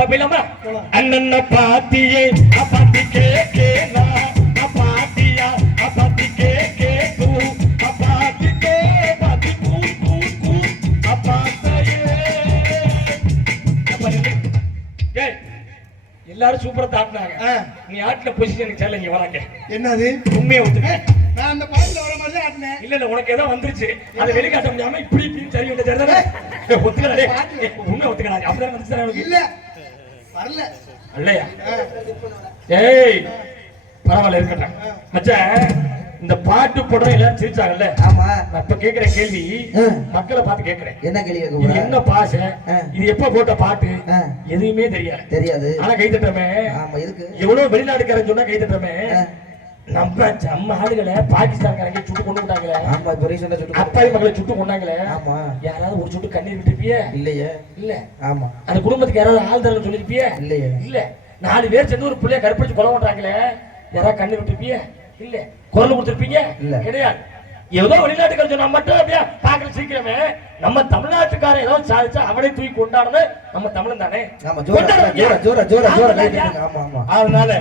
அண்ணன் பாத்தியே அப்பாத்தி கேக்கேனா அப்பாத்தியா அப்பாத்தி கேக்கேகு அப்பாத்தி கே பாத்தி கூ கூ கூ அப்பாத்தையே. ஏய் எல்லாரும் சூப்பரா தாக்குனாங்க. நீ ஆட்ல பொசிஷனுக்கு சேல இங்க வராங்க. என்னது உண்மையை ஒத்துக்க. நான் அந்த பாயிண்ட்ல வர மாதிரி ஆட்னேன். இல்ல உனக்கு ஏதோ வந்துருச்சு. அதை வெளிக்காட்ட முடியாம இப்படி இப்படி சரி விட்ட சரிதானே. ஒத்துக்கடா. உண்மை ஒத்துக்கடா. அப்படியே வந்துச்சு எனக்கு. இல்ல வரல. இல்லையா? ஏய் பரவாயில்ல இருக்கட்டும். மச்சான் இந்த பாட்டு போடுற எல்லாரும் சிரிச்சாங்கல்ல. ஆமா. நான் இப்ப கேக்குற கேள்வி மக்களை பார்த்து கேக்குறேன். என்ன கேள்வி கேக்குற? என்ன பாஷை? இது எப்ப போட்ட பாட்டு? எதுவுமே தெரியாது. ஆனா கை தட்டமே. ஆமா இருக்கு. எவ்வளவு வெளிநாட்டுக்காரன் சொன்னா கை தட்டமே. நம்ம ஆளுகளை பாகிஸ்தான்காரங்க சுட்டு கொண்டு விட்டாங்களே. ஆமா இப்ப ரீசன்ட்டா சுட்டு அப்பாவி மக்களை சுட்டு கொண்டாங்களே. ஆமா யாராவது ஒரு சுட்டு கண்ணீர் விட்டுப்பியே? இல்லையே. இல்ல. ஆமா அந்த குடும்பத்துக்கு யாராவது ஆள் தரல சொல்லிருப்பியே? இல்லையே. இல்ல 4 பேர் சேர்ந்து ஒரு பிள்ளைய கற்பழிச்சு கொலை பண்றாங்களே. யாராவது கண்ணீர் விட்டுப்பியே? இல்ல. குரல் கொடுத்திருப்பீங்க? இல்ல கிடையாது. ஏதோ வெளிநாட்டுக்காரன் சொன்னா மட்டும் அப்படியே பாக்குற சீக்கிரமே நம்ம தமிழ்நாட்டுக்காரன் ஏதோ சாதிச்சா அவனை தூக்கி கொண்டாடுறது நம்ம தமிழன் தானே. ஆமா ஜோரா ஜோரா ஜோரா ஜோரா. ஆமா ஆமா அதனால